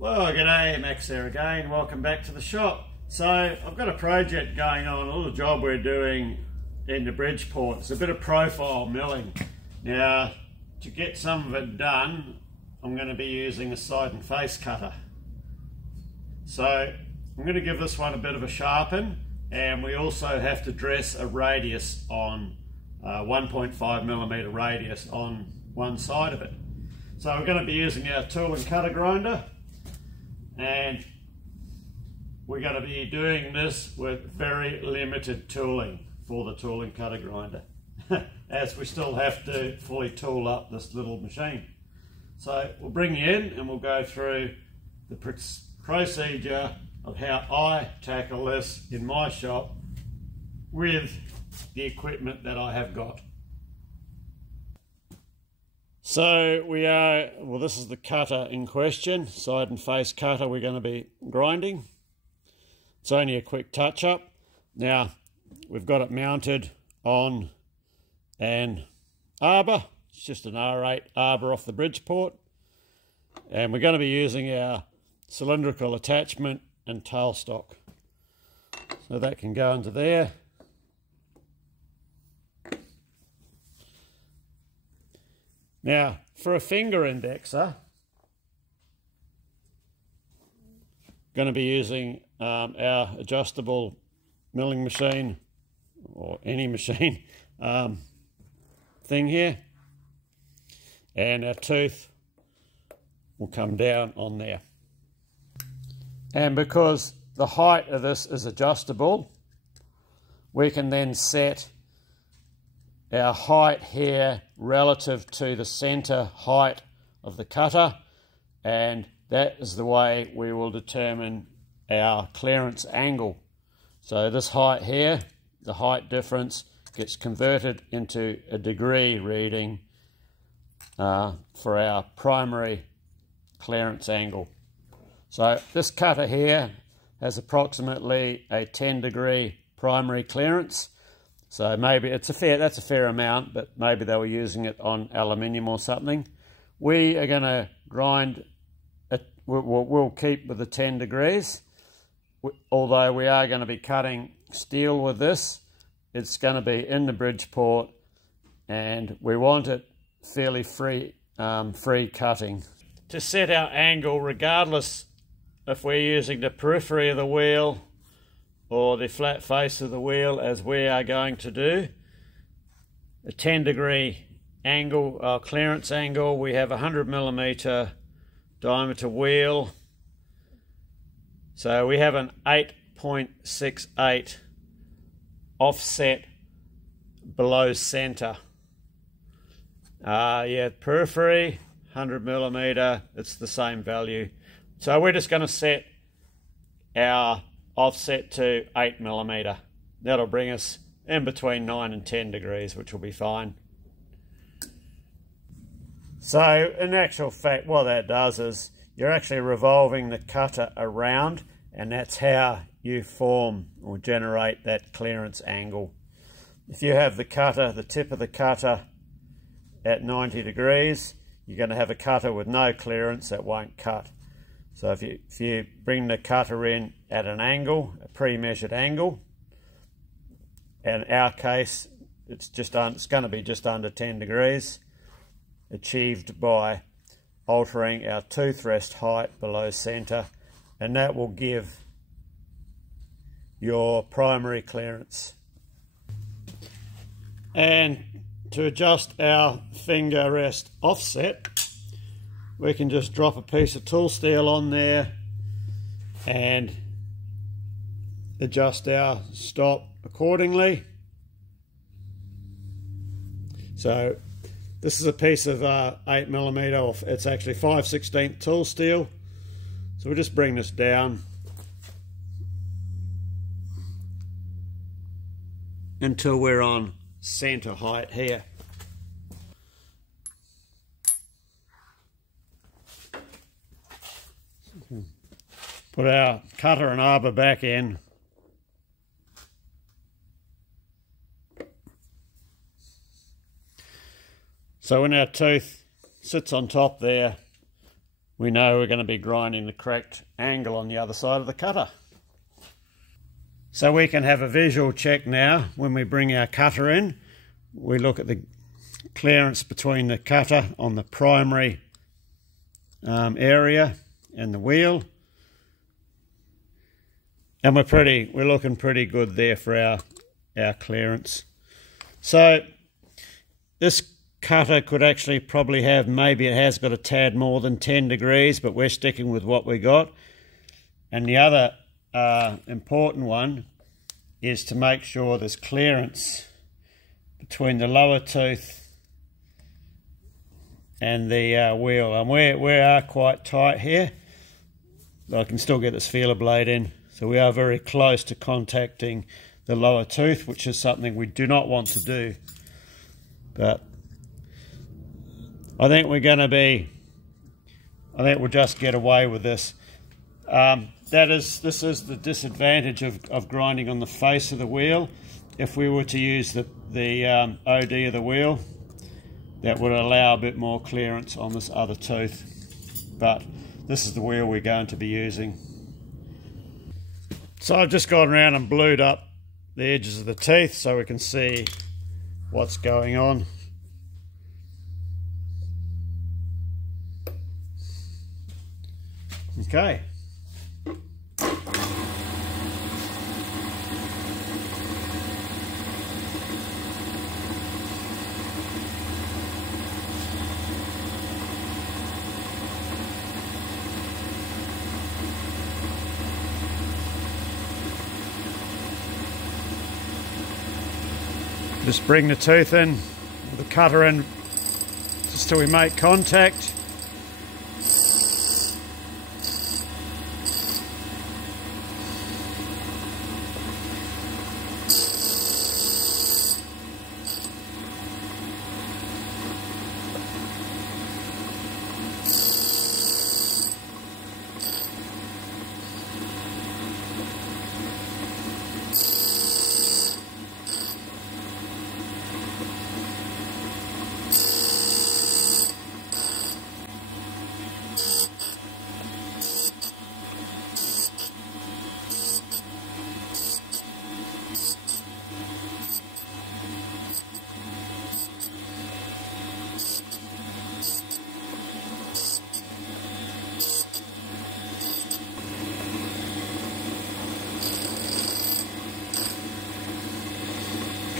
Well, g'day, Max here again. Welcome back to the shop. So I've got a project going on, a little job we're doing in the Bridgeport. It's a bit of profile milling. Now, to get some of it done, I'm going to be using a side and face cutter. So I'm going to give this one a bit of a sharpen, and we also have to dress a radius on 1.5mm radius on one side of it. So we're going to be using our tool and cutter grinder, and we're going to be doing this with very limited tooling for the tool and cutter grinder as we still have to fully tool up this little machine. So we'll bring you in and we'll go through the procedure of how I tackle this in my shop with the equipment that I have got. So this is the cutter in question, side and face cutter we're going to be grinding. It's only a quick touch up. Now we've got it mounted on an arbor. It's just an R8 arbor off the Bridgeport. And we're going to be using our cylindrical attachment and tailstock. So that can go into there. Now, for a finger indexer, going to be using our adjustable milling machine, or any machine thing here, and our tooth will come down on there. And because the height of this is adjustable, we can then set our height here relative to the center height of the cutter, and that is the way we will determine our clearance angle. So this height here, the height difference, gets converted into a degree reading for our primary clearance angle. So this cutter here has approximately a 10-degree primary clearance. So maybe that's a fair amount, but maybe they were using it on aluminium or something. We are going to grind it, we'll keep with the 10 degrees, although we are going to be cutting steel with this. It's going to be in the Bridgeport, and we want it fairly free cutting. To set our angle, regardless if we're using the periphery of the wheel or the flat face of the wheel, as we are going to do, a 10-degree angle, clearance angle, we have a 100mm diameter wheel. So we have an 8.68 offset below center. Periphery, 100mm, it's the same value. So we're just going to set our offset to 8mm. That'll bring us in between 9 and 10 degrees, which will be fine. So in actual fact, what that does is you're actually revolving the cutter around, and that's how you form or generate that clearance angle. If you have the cutter, the tip of the cutter at 90 degrees, you're going to have a cutter with no clearance that won't cut. So if you bring the cutter in at an angle, a pre-measured angle, and in our case it's going to be just under 10 degrees, achieved by altering our tooth rest height below center, and that will give your primary clearance. And to adjust our finger rest offset, we can just drop a piece of tool steel on there and adjust our stop accordingly. So this is a piece of 8mm, or it's actually 5/16 tool steel. So we'll just bring this down until we're on center height here. Put our cutter and arbor back in. So when our tooth sits on top there, we know we're going to be grinding the correct angle on the other side of the cutter. So we can have a visual check now. When we bring our cutter in, we look at the clearance between the cutter on the primary area and the wheel, and we're looking pretty good there for our clearance. So this cutter could actually probably have, maybe it has got a tad more than 10 degrees, but we're sticking with what we got. And the other important one is to make sure there's clearance between the lower tooth and the wheel. And we are quite tight here, but I can still get this feeler blade in. So we are very close to contacting the lower tooth, which is something we do not want to do. But I think we'll just get away with this. This is the disadvantage of grinding on the face of the wheel. If we were to use the OD of the wheel, that would allow a bit more clearance on this other tooth. But this is the wheel we're going to be using. So I've just gone around and blued up the edges of the teeth so we can see what's going on. Okay. Just bring the tooth in, the cutter in, just till we make contact.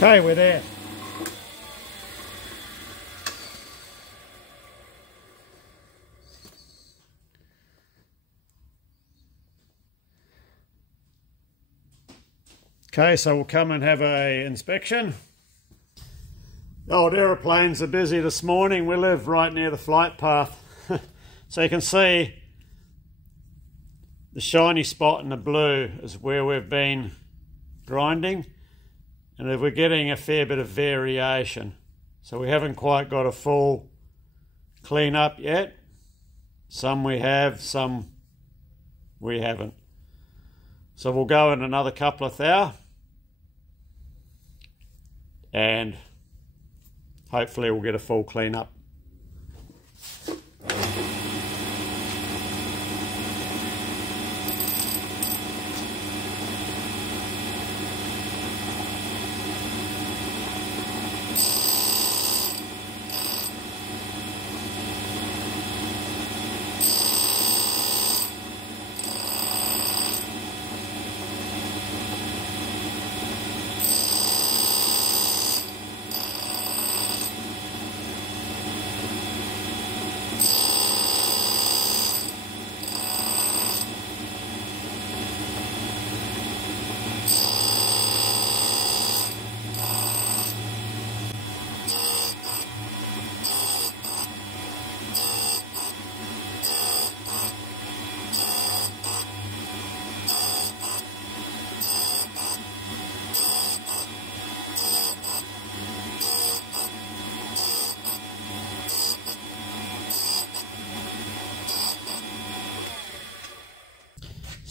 Okay, we're there. Okay, so we'll come and have an inspection. The old aeroplanes are busy this morning. We live right near the flight path. So you can see the shiny spot in the blue is where we've been grinding. And we're getting a fair bit of variation. So we haven't quite got a full clean up yet. Some we have, some we haven't. So we'll go in another couple of thou and hopefully we'll get a full clean up.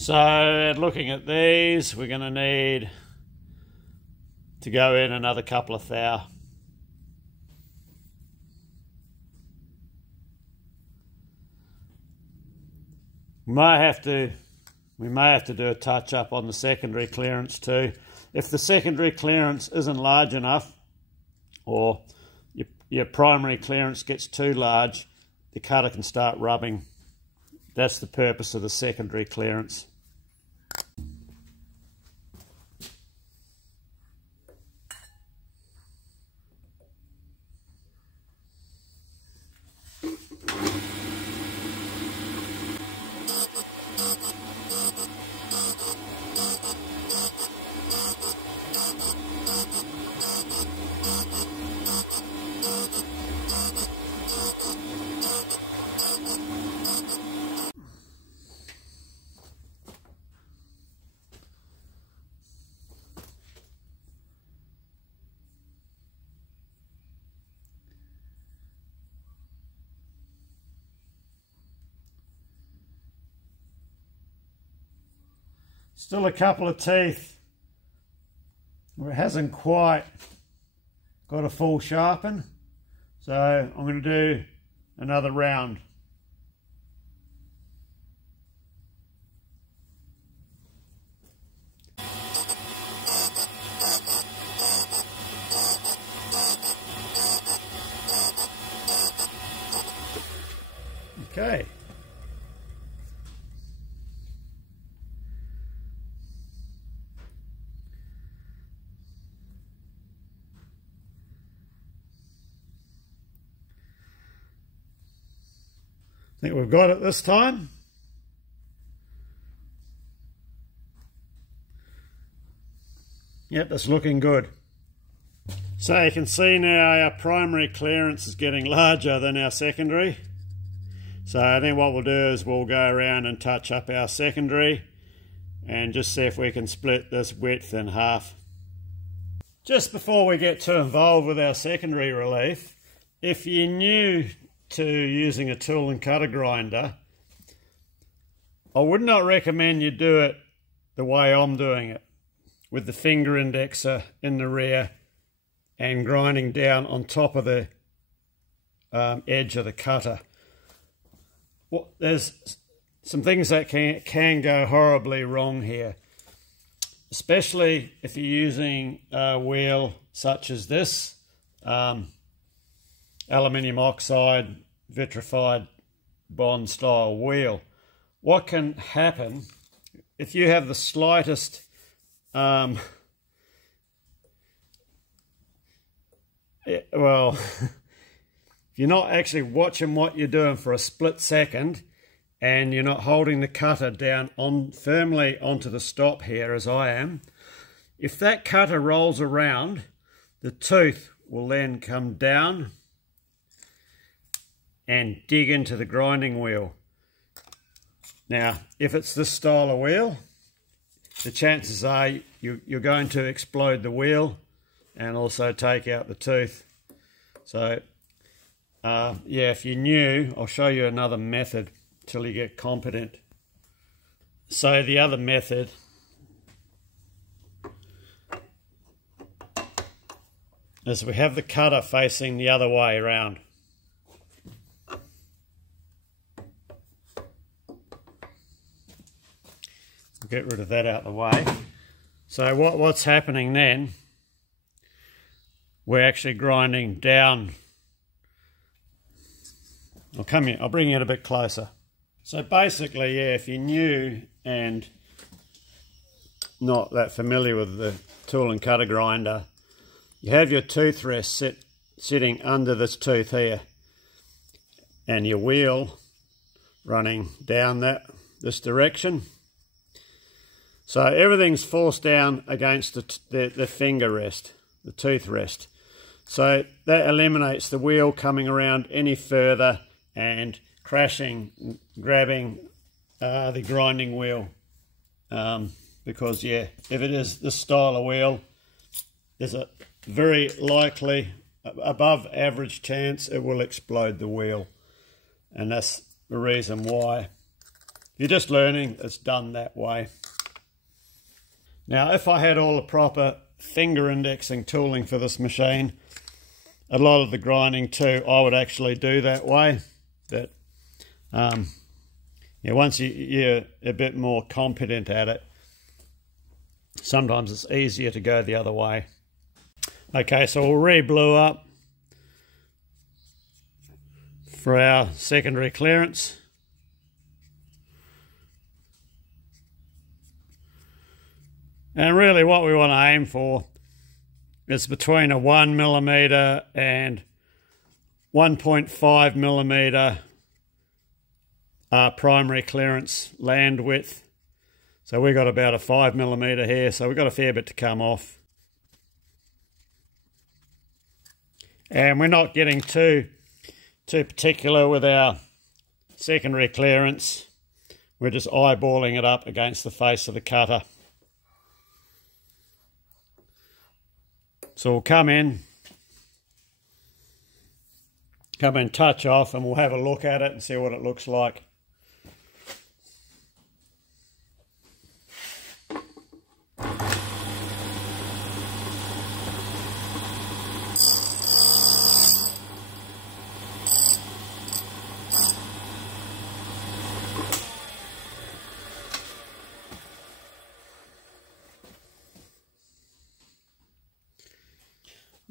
So looking at these, we're going to need to go in another couple of thou. We may have to do a touch up on the secondary clearance too. If the secondary clearance isn't large enough, or your primary clearance gets too large, the cutter can start rubbing. That's the purpose of the secondary clearance. Still a couple of teeth where it hasn't quite got a full sharpen, so I'm going to do another round. Okay. I think we've got it this time. Yep, that's looking good. So you can see now our primary clearance is getting larger than our secondary. So then what we'll do is we'll go around and touch up our secondary and just see if we can split this width in half. Just before we get too involved with our secondary relief, if you're new to using a tool and cutter grinder, I would not recommend you do it the way I'm doing it, with the finger indexer in the rear and grinding down on top of the edge of the cutter. There's some things that can go horribly wrong here, especially if you're using a wheel such as this. Aluminium oxide vitrified bond style wheel. What can happen if you have the slightest if you're not actually watching what you're doing for a split second and you're not holding the cutter down firmly onto the stop here as I am, if that cutter rolls around, the tooth will then come down and dig into the grinding wheel. Now, if it's this style of wheel, the chances are you're going to explode the wheel and also take out the tooth. So, yeah, if you're new, I'll show you another method till you get competent. So the other method is we have the cutter facing the other way around. Get rid of that out of the way. So what's happening then, we're actually grinding down. I'll come here, I'll bring it a bit closer. So basically, yeah, if you're new and not that familiar with the tool and cutter grinder, you have your tooth rest sitting under this tooth here, and your wheel running down this direction. So everything's forced down against the finger rest, the tooth rest. So that eliminates the wheel coming around any further and crashing, grabbing the grinding wheel. Because, yeah, if it is this style of wheel, there's a very likely, above average chance it will explode the wheel. And that's the reason why. If you're just learning, it's done that way. Now, if I had all the proper finger indexing tooling for this machine, a lot of the grinding too, I would actually do that way. But Yeah, once you're a bit more competent at it, sometimes it's easier to go the other way. Okay, so we'll re-blue up for our secondary clearance. And really what we want to aim for is between a 1mm and 1.5mm primary clearance land width. So we've got about a 5mm here, so we've got a fair bit to come off. And we're not getting too particular with our secondary clearance. We're just eyeballing it up against the face of the cutter. So we'll come in, touch off, and we'll have a look at it and see what it looks like.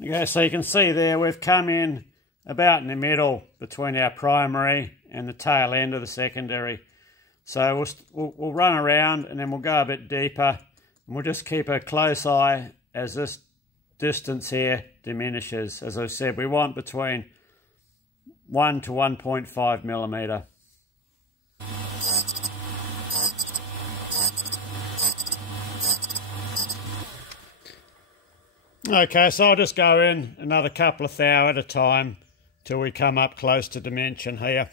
Okay, so you can see there we've come in about in the middle between our primary and the tail end of the secondary. So we'll run around and then we'll go a bit deeper, and we'll just keep a close eye as this distance here diminishes. As I said, we want between 1 to 1.5mm. Okay, so I'll just go in another couple of thou at a time till we come up close to dimension here.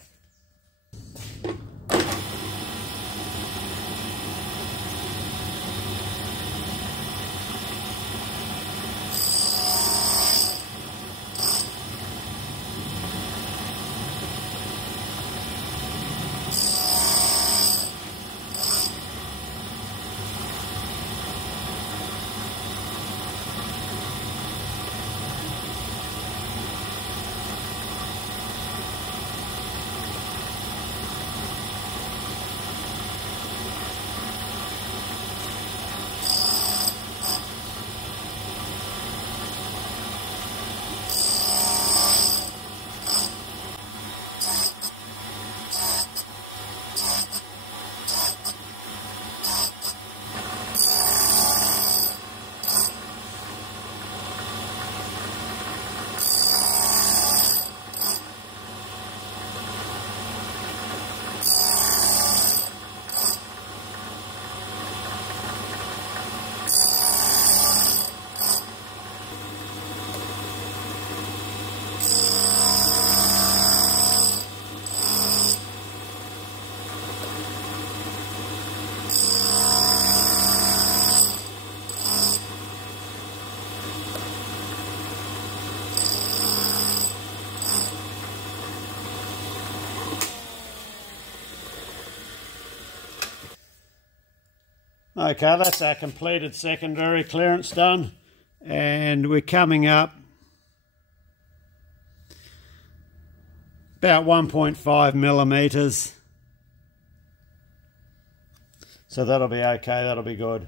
Okay, that's our completed secondary clearance done, and we're coming up about 1.5mm. So that'll be okay, that'll be good.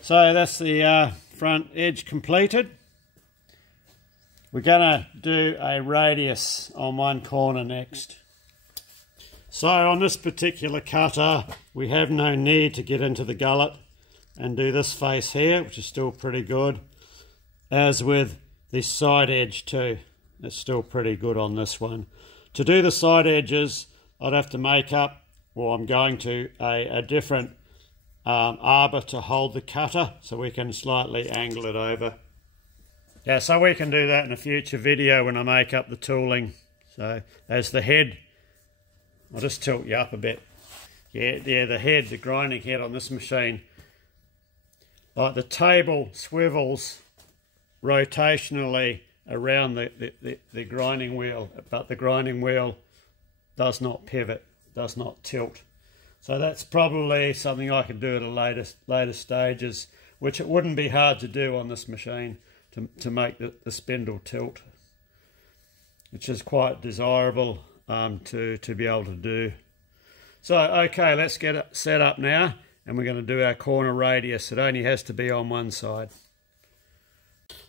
So that's the front edge completed. We're going to do a radius on one corner next. So on this particular cutter, we have no need to get into the gullet and do this face here, which is still pretty good. As with this side edge too, it's still pretty good on this one. To do the side edges, I'd have to make up, or I'm going to, a different arbor to hold the cutter, so we can slightly angle it over. Yeah, so we can do that in a future video when I make up the tooling. So as the head, I'll just tilt you up a bit. Yeah, the head, the grinding head on this machine, like the table swivels rotationally around the grinding wheel, but the grinding wheel does not pivot, does not tilt. So that's probably something I could do at later stages, which it wouldn't be hard to do on this machine to make the spindle tilt, which is quite desirable to be able to do. So, okay, let's get it set up now, and we're going to do our corner radius. It only has to be on one side.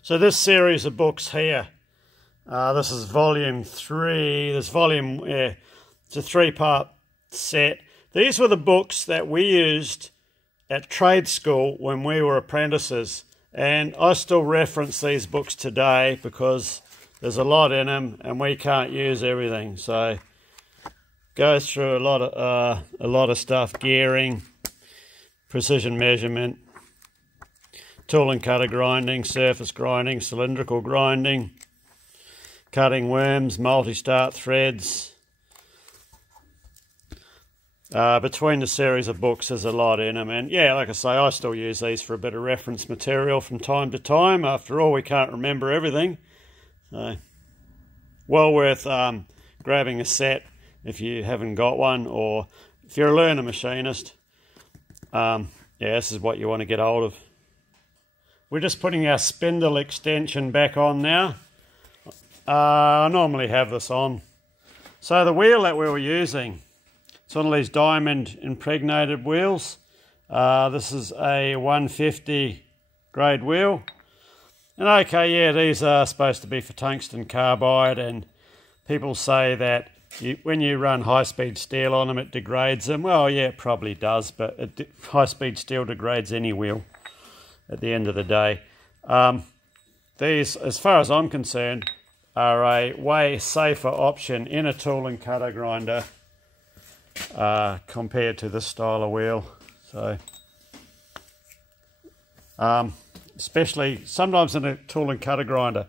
So this series of books here, this is volume 3. It's a 3-part set. These were the books that we used at trade school when we were apprentices, and I still reference these books today because there's a lot in them and we can't use everything. So goes through a lot of stuff: gearing, precision measurement, tool and cutter grinding, surface grinding, cylindrical grinding, cutting worms, multi-start threads. Between the series of books, there's a lot in them, and yeah, like I say, I still use these for a bit of reference material from time to time. After all, we can't remember everything, so well worth grabbing a set if you haven't got one, or if you're a learner machinist. Yeah, this is what you want to get hold of. We're just putting our spindle extension back on now. I normally have this on. So the wheel that we were using, it's one of these diamond impregnated wheels. This is a 150 grade wheel. And okay, yeah, these are supposed to be for tungsten carbide, and people say that when you run high-speed steel on them, it degrades them. Well, yeah, it probably does, but high-speed steel degrades any wheel at the end of the day. These, as far as I'm concerned, are a way safer option in a tool and cutter grinder compared to this style of wheel. So especially sometimes in a tool and cutter grinder,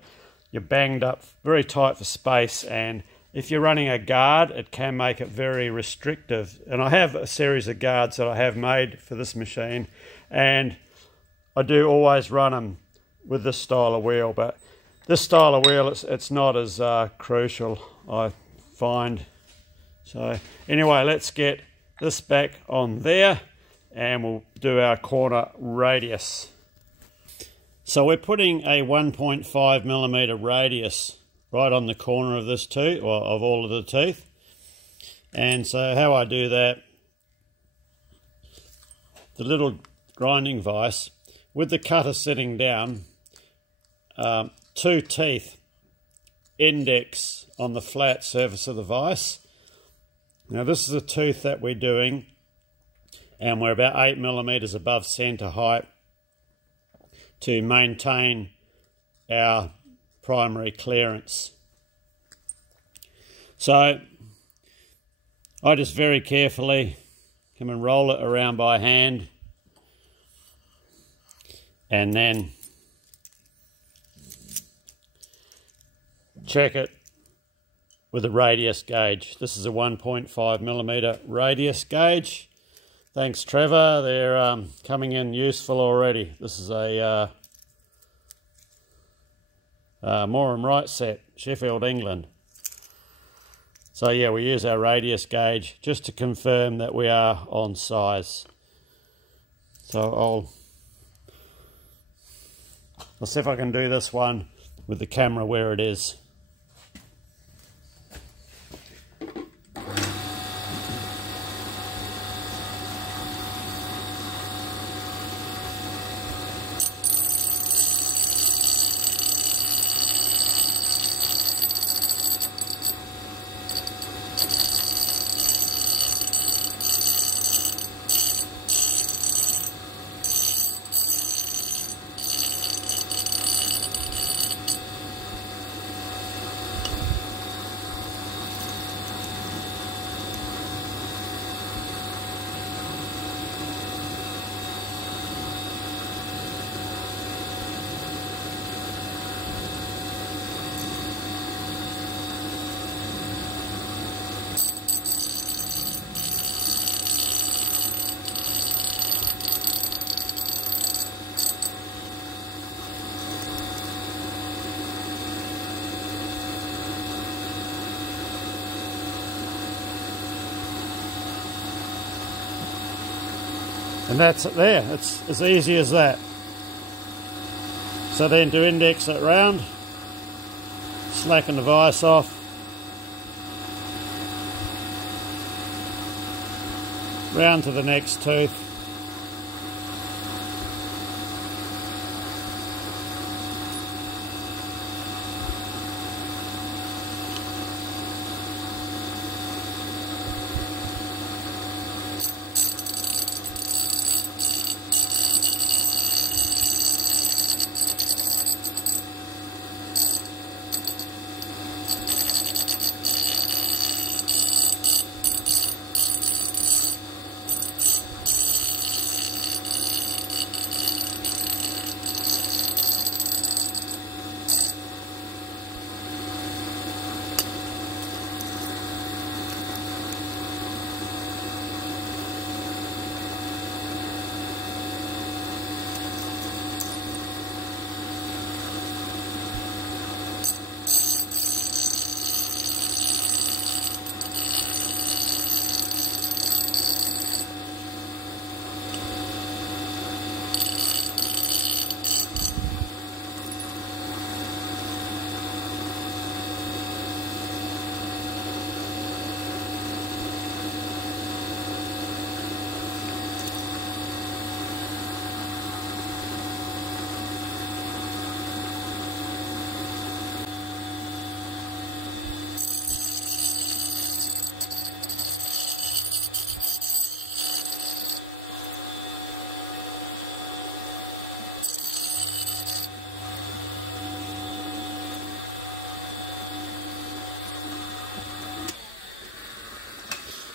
you're banged up very tight for space, and if you're running a guard, it can make it very restrictive. And I have a series of guards that I have made for this machine, and I do always run them with this style of wheel, but this style of wheel, it's not as crucial, I find. So anyway, let's get this back on there and we'll do our corner radius. So we're putting a 1.5mm radius right on the corner of this tooth, or of all of the teeth. And so how I do that, the little grinding vise, with the cutter sitting down, 2 teeth index on the flat surface of the vise. Now this is a tooth that we're doing, and we're about 8mm above centre height to maintain our primary clearance. So I just very carefully come and roll it around by hand, and then check it with a radius gauge. This is a 1.5mm radius gauge. Thanks, Trevor. They're coming in useful already. This is a Moore and Wright set, Sheffield, England. So yeah, we use our radius gauge just to confirm that we are on size. So I'll see if I can do this one with the camera where it is. And that's it there. It's as easy as that. So then to index it round, slacken the vise off, round to the next tooth.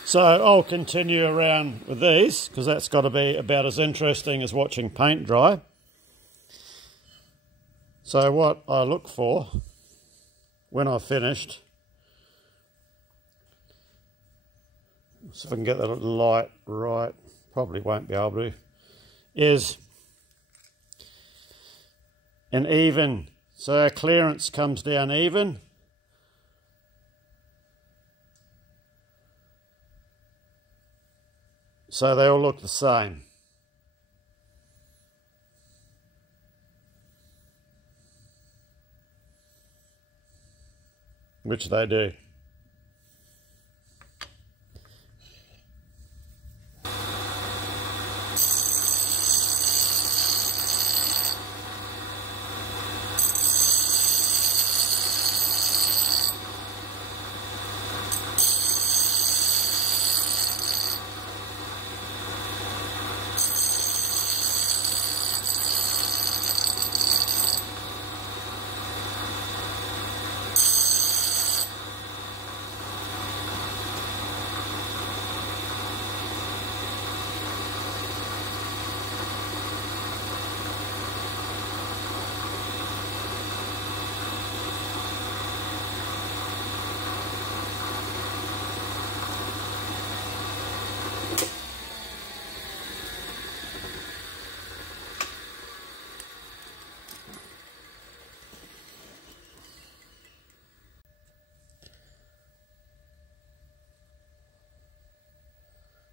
So I'll continue around with these because that's got to be about as interesting as watching paint dry. So what I look for when I've finished, see if I can get that light right, probably won't be able to, is an even, so our clearance comes down even. So they all look the same. Which they do.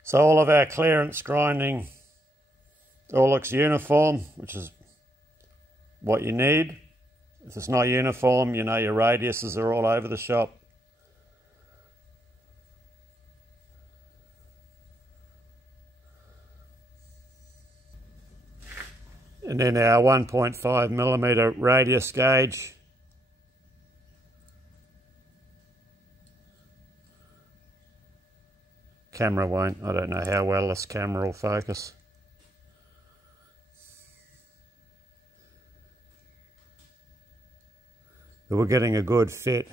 So all of our clearance grinding all looks uniform, which is what you need. If it's not uniform, you know your radiuses are all over the shop. And then our 1.5mm radius gauge. Camera won't, I don't know how well this camera will focus. But we're getting a good fit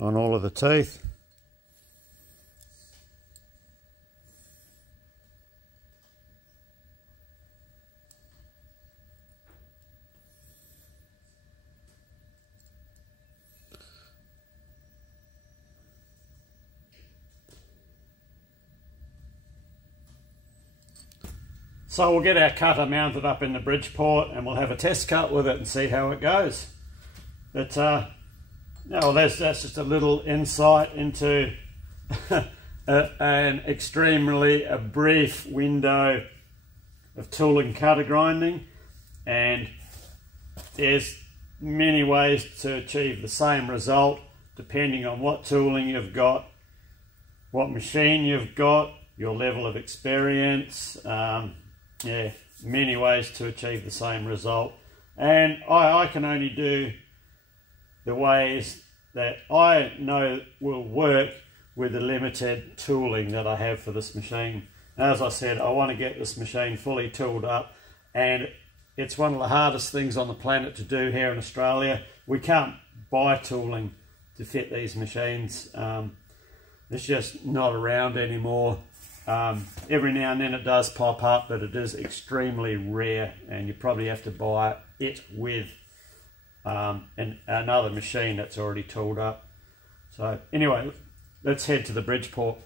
on all of the teeth. So we'll get our cutter mounted up in the Bridgeport and we'll have a test cut with it and see how it goes. But no, that's just a little insight into an extremely brief window of tool and cutter grinding, and there's many ways to achieve the same result depending on what tooling you've got what machine you've got, your level of experience. Yeah, many ways to achieve the same result. And I can only do the ways that I know will work with the limited tooling that I have for this machine. As I said, I want to get this machine fully tooled up, and it's one of the hardest things on the planet to do here in Australia. We can't buy tooling to fit these machines. It's just not around anymore. Every now and then it does pop up, but it is extremely rare, and you probably have to buy it with another machine that's already tooled up. So anyway, let's head to the Bridgeport.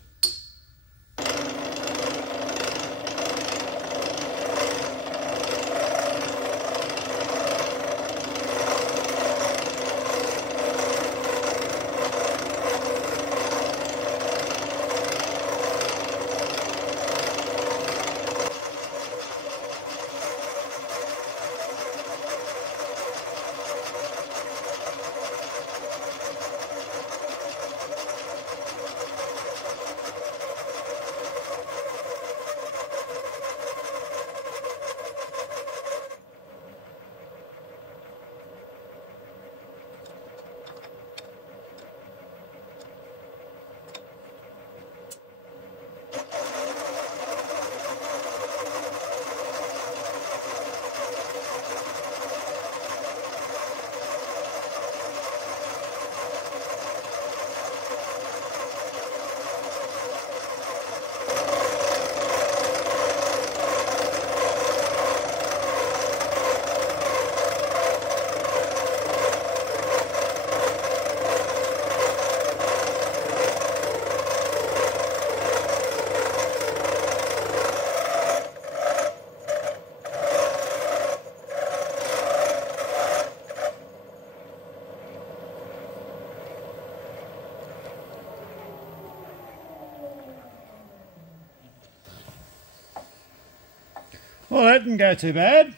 Well, that didn't go too bad.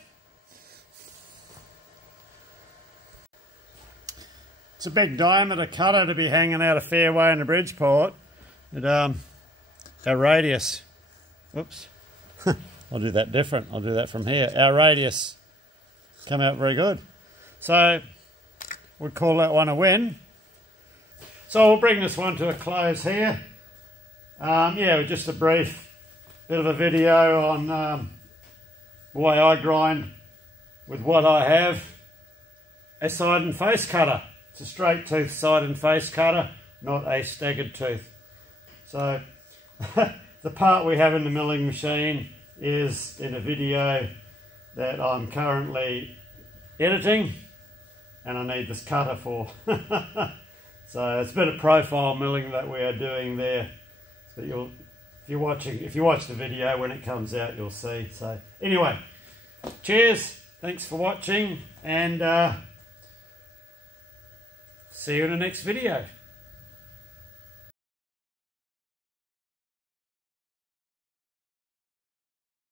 It's a big diameter cutter to be hanging out a fairway in a Bridgeport. Our radius, whoops, I'll do that different. I'll do that from here. Our radius come out very good. So we'd call that one a win. So we'll bring this one to a close here. Yeah, just a brief bit of a video on the way I grind with what I have. A side and face cutter. It's a straight tooth side and face cutter, not a staggered tooth. So the part we have in the milling machine is in a video that I'm currently editing, and I need this cutter for. So it's a bit of profile milling that we are doing there. So if you watch the video when it comes out, you'll see. So anyway, cheers, thanks for watching, and see you in the next video.